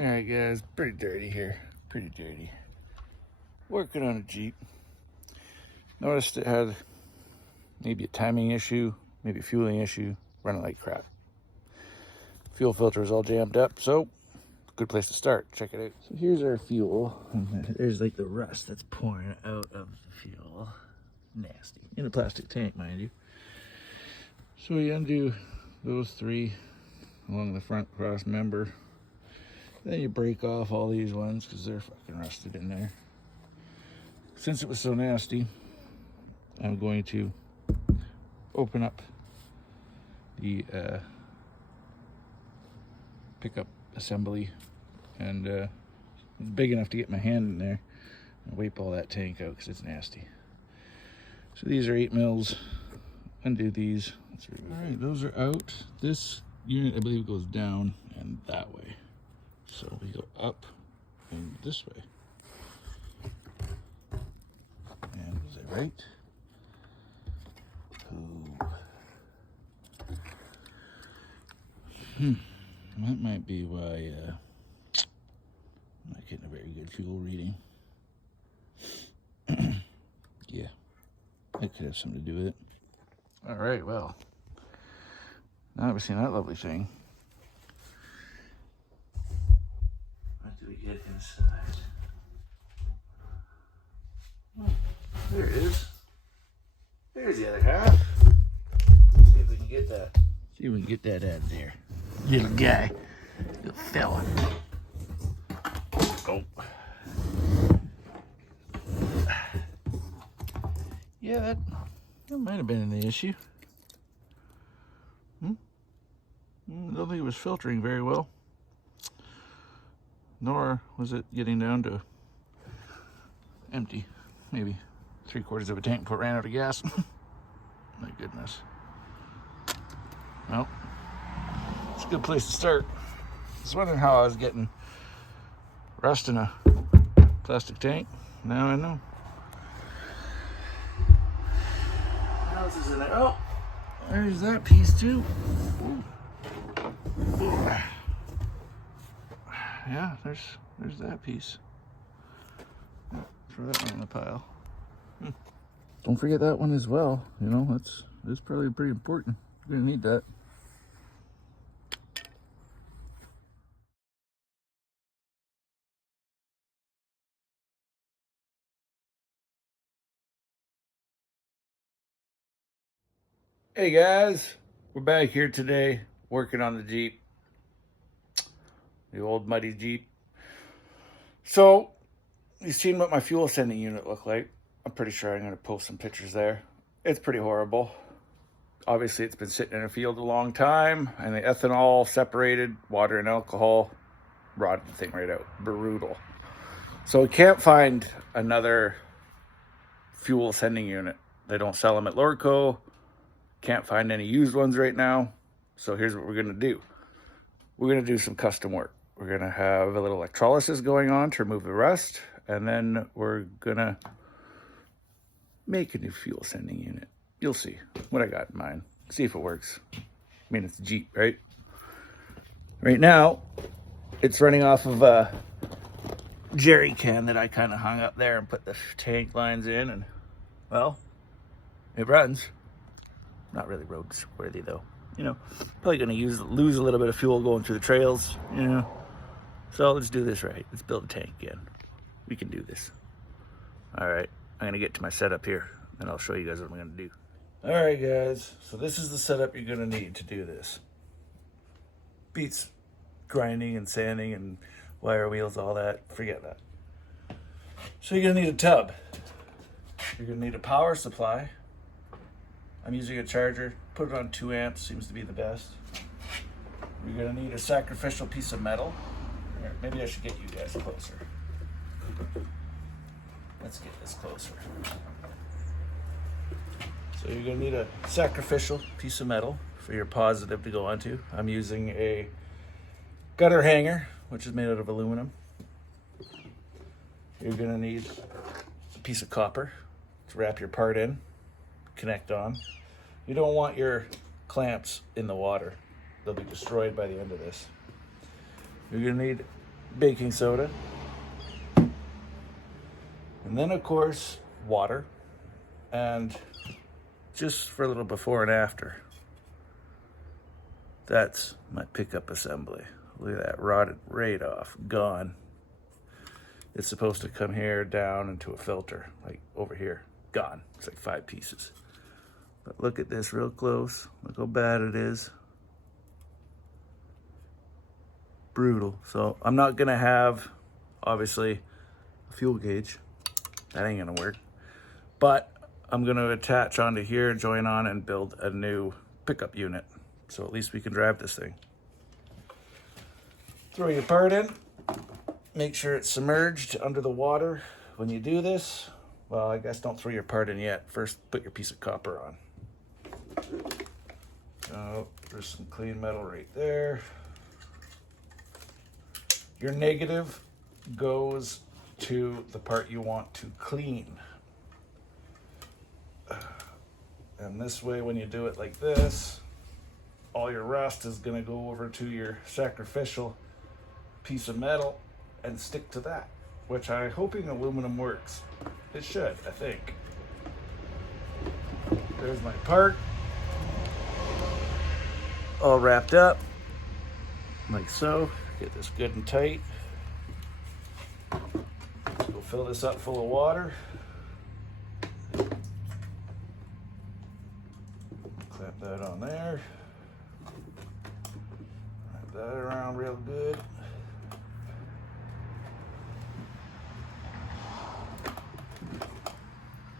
Alright guys, pretty dirty here. Pretty dirty. Working on a Jeep. Noticed it had maybe a timing issue, maybe a fueling issue, running like crap. Fuel filter is all jammed up, so good place to start. Check it out. So here's our fuel. There's like the rust that's pouring out of the fuel. Nasty. In a plastic tank, mind you. So we undo those three along the front cross member. Then you break off all these ones because they're fucking rusted in there. Since it was so nasty, I'm going to open up the pickup assembly, and it's big enough to get my hand in there and wipe all that tank out because it's nasty. So these are 8 mils. Undo these. All right, those are out. This unit, I believe, goes down and that way. So we go up and this way. And was I right? Ooh. That might be why I'm not getting a very good fuel reading. Yeah, that could have something to do with it. All right, well, now that we've seen that lovely thing, what do we get inside? There it is. There's the other half. See if we can get that. See if we can get that out of there. Little guy. Little fella. Oh. Yeah, that might have been the issue. I don't think it was filtering very well. Nor was it getting down to empty. Maybe 3/4 of a tank before it ran out of gas. My goodness. Well, it's a good place to start. I was wondering how I was getting rust in a plastic tank. Now I know. What else is in there? Oh, there's that piece too. Ooh. Yeah, there's that piece. Throw that one in the pile. Don't forget that one as well. You know, that's probably pretty important. You're gonna need that. Hey guys, we're back here today working on the Jeep, the old muddy Jeep. So you've seen what my fuel sending unit looked like. I'm pretty sure I'm going to post some pictures there. It's pretty horrible. Obviously it's been sitting in a field a long time, and the ethanol separated water and alcohol, rotted the thing right out. Brutal. So we can't find another fuel sending unit. They don't sell them at Lordco. Can't find any used ones right now. So here's what we're gonna do. We're gonna do some custom work. We're gonna have a little electrolysis going on to remove the rust, and then we're gonna make a new fuel sending unit. You'll see what I got in mind. See if it works. I mean, it's a Jeep, right? Right now, it's running off of a jerry can that I kind of hung up there and put the tank lines in, and well, it runs. Not really road worthy though. You know, probably gonna lose a little bit of fuel going through the trails, you know. So let's do this right. Let's build a tank again. We can do this. All right, I'm gonna get to my setup here, and I'll show you guys what I'm gonna do. All right, guys. So this is the setup you're gonna need to do this. Beats grinding and sanding and wire wheels, all that. Forget that. So you're gonna need a tub. You're gonna need a power supply. I'm using a charger. Put it on 2 amps, seems to be the best. You're gonna need a sacrificial piece of metal. Here, maybe I should get you guys closer. Let's get this closer. So you're gonna need a sacrificial piece of metal for your positive to go onto. I'm using a gutter hanger, which is made out of aluminum. You're gonna need a piece of copper to wrap your part in, connect on. You don't want your clamps in the water. They'll be destroyed by the end of this. You're gonna need baking soda, and then of course water, and just for a little before and after. That's my pickup assembly. Look at that, rotted right off, gone. It's supposed to come here down into a filter, like over here, gone. It's like 5 pieces. But look at this real close. Look how bad it is. Brutal. So I'm not gonna have, obviously, a fuel gauge. That ain't gonna work. But I'm gonna attach onto here, join on, and build a new pickup unit. So at least we can drive this thing. Throw your part in. Make sure it's submerged under the water when you do this. Well, I guess don't throw your part in yet. First, put your piece of copper on. Oh, there's some clean metal right there. Your negative goes to the part you want to clean. And this way, when you do it like this, all your rust is gonna go over to your sacrificial piece of metal and stick to that, which I'm hoping aluminum works. It should, I think. There's my part. All wrapped up, like so. Get this good and tight. Let's go fill this up full of water. Clap that on there. Wrap that around real good.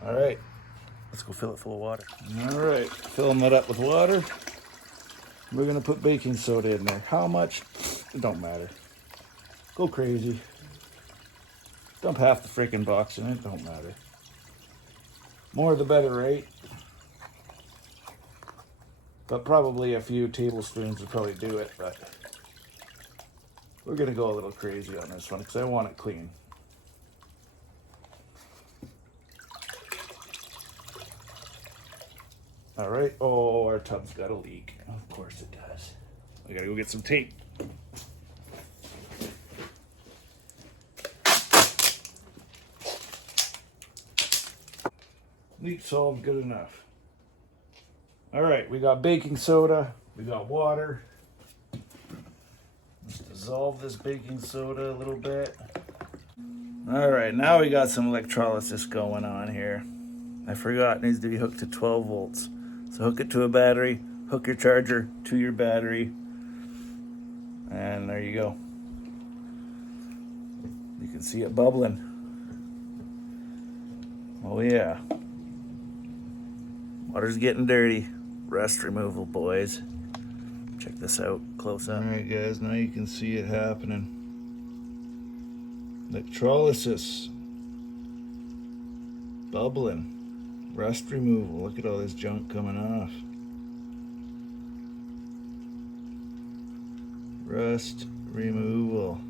All right, let's go fill it full of water. All right, filling that up with water. We're gonna put baking soda in there. How much? It don't matter. Go crazy. Dump half the freaking box in it, don't matter. More the better, right? But probably a few tablespoons would probably do it, but we're gonna go a little crazy on this one because I want it clean. All right, oh, our tub's got a leak. Of course it does. We gotta go get some tape. Leak solved, good enough. All right, we got baking soda, we got water. Let's dissolve this baking soda a little bit. All right, now we got some electrolysis going on here. I forgot, it needs to be hooked to 12 volts. So hook it to a battery, hook your charger to your battery, and there you go. You can see it bubbling. Oh yeah. Water's getting dirty. Rust removal, boys. Check this out close up. All right, guys, now you can see it happening. Electrolysis. Bubbling. Rust removal. Look at all this junk coming off. Rust removal.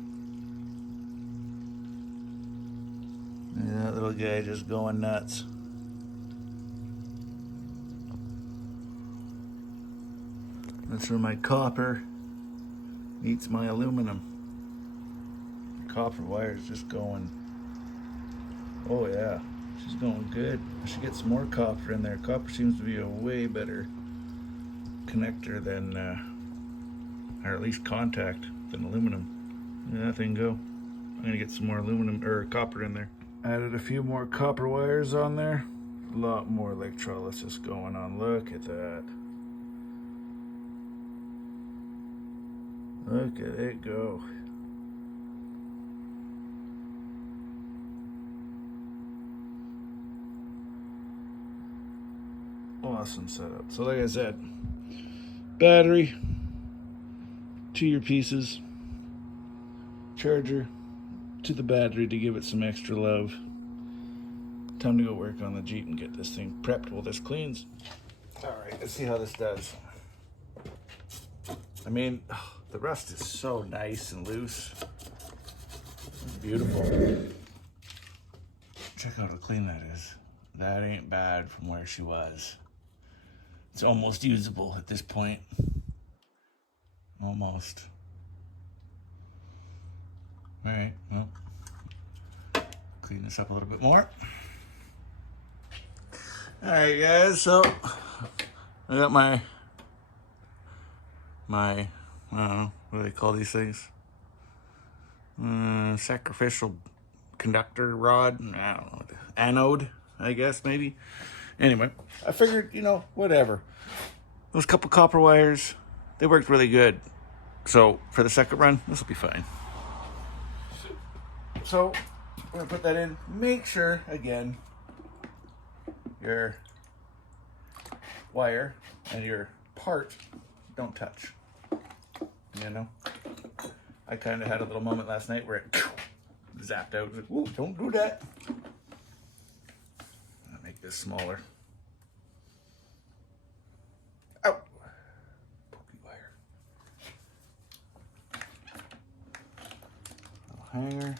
And that little guy just going nuts. That's where my copper meets my aluminum. The copper wire is just going, oh yeah, she's going good. I should get some more copper in there. Copper seems to be a way better connector than, or at least contact, than aluminum. Look at that thing go. I'm gonna get some more aluminum, or copper in there. Added a few more copper wires on there. A lot more electrolysis going on. Look at that. Look at it go. Awesome setup. So like I said, battery, 2 your pieces, charger to the battery to give it some extra love. Time to go work on the Jeep and get this thing prepped while this cleans. All right, let's see how this does. I mean, the rust is so nice and loose. It's beautiful. Check out how clean that is. That ain't bad from where she was. It's almost usable at this point. Almost. All right, well, clean this up a little bit more. All right, guys, so I got my, I don't know, what do they call these things? Sacrificial conductor rod, I don't know, anode, I guess, maybe. Anyway, I figured, you know, whatever. Those couple copper wires, they worked really good. So for the second run, this will be fine. So we're gonna put that in. Make sure, again, your wire and your part don't touch. You know? I kind of had a little moment last night where it zapped out. Like, ooh, don't do that. I'll make this smaller. Ow! Pokey wire. Little hanger.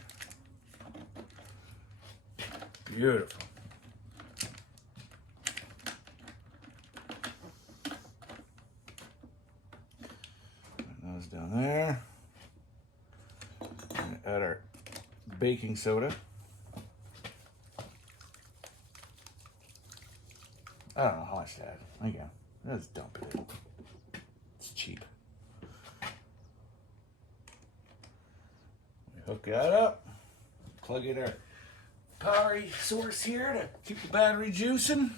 Beautiful. Put those down there. Add our baking soda. I don't know how much to add. Again, let's dump it in. It's cheap. We hook that up. Plug in our power source here to keep the battery juicing.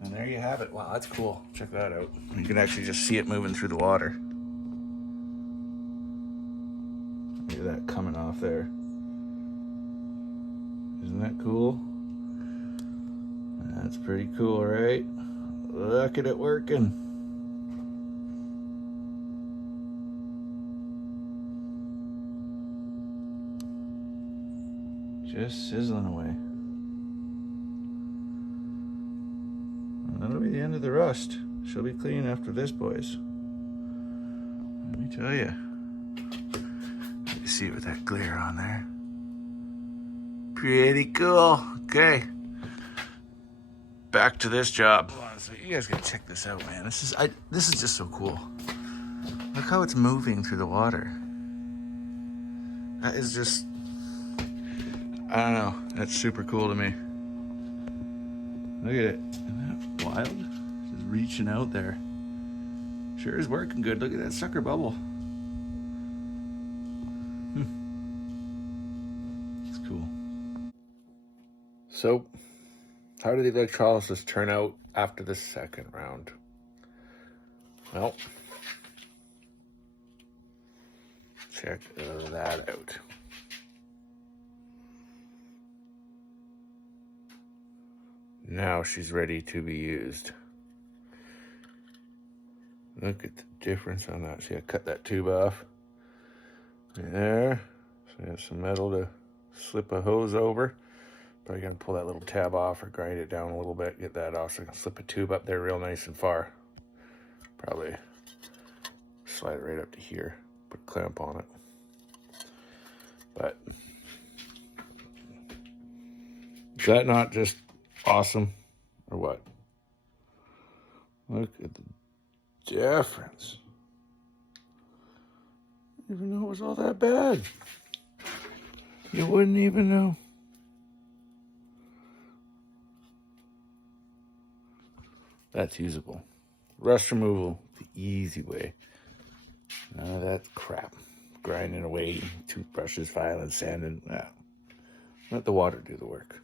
And there you have it. Wow, that's cool. Check that out. You can actually just see it moving through the water. Look at that coming off there. Isn't that cool? That's pretty cool, right? Look at it working. Just sizzling away. And that'll be the end of the rust. She'll be clean after this, boys. Let me tell you. You see it with that glare on there. Pretty cool. Okay. Back to this job. Honestly, you guys gotta check this out, man. This is just so cool. Look how it's moving through the water. That is just, I don't know. That's super cool to me. Look at it. Isn't that wild? Just reaching out there. Sure is working good. Look at that sucker bubble. It's cool. So, how did the electrolysis turn out after the second round? Well, check that out. Now she's ready to be used. Look at the difference on that. See, I cut that tube off. There. So I have some metal to slip a hose over. Probably gonna pull that little tab off or grind it down a little bit, get that off so I can slip a tube up there real nice and far. Probably slide it right up to here, put a clamp on it. But is that not just awesome or what? Look at the difference. I didn't even know it was all that bad. You wouldn't even know. That's usable. Rust removal, the easy way. None of that crap. Grinding away, toothbrushes, filing, sanding. Let the water do the work.